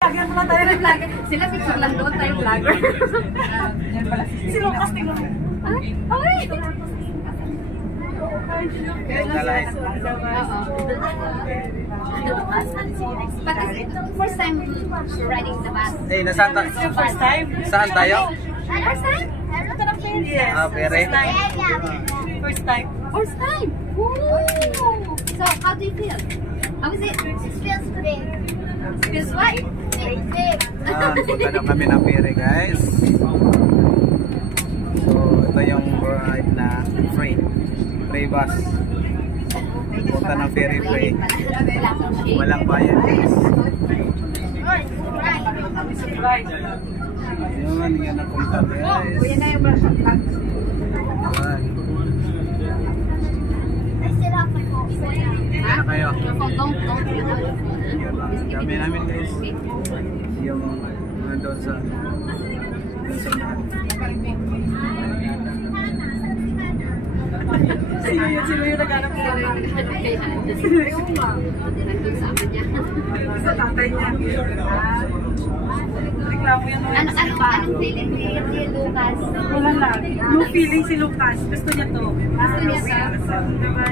Vlogger pala tayo ng vlogger. Sila picture lang doon tayo vlogger. Yan pala. Si Lucas, tingnan mo. Ay! Ay! But it's first time riding the bus. Eh, nasaan tayo? First time? Saan tayo? First time? Ito na friend. Yes. Ah, pere. First time. First time! Woo! So, how do you feel? How is it? It feels great. Feels what? Great. Punta na kami ng pere, guys. So, ito yung ride na free. Free bus. Punta ng ferry free. Walang bayad, guys. Right. Yan ang punta, guys. Yan na yung vlog. Ayan. I still have my phone. Yan na kayo. Don't. Kami namin, guys. Yung nandun sa Sino yung naghanap sa Nandun sa ama niya. sa tatay niya? Reklamo yan. Anong feeling ni Lucas? Wala lang. No feeling si Lucas. Gusto niya to. Gusto niya to. Diba?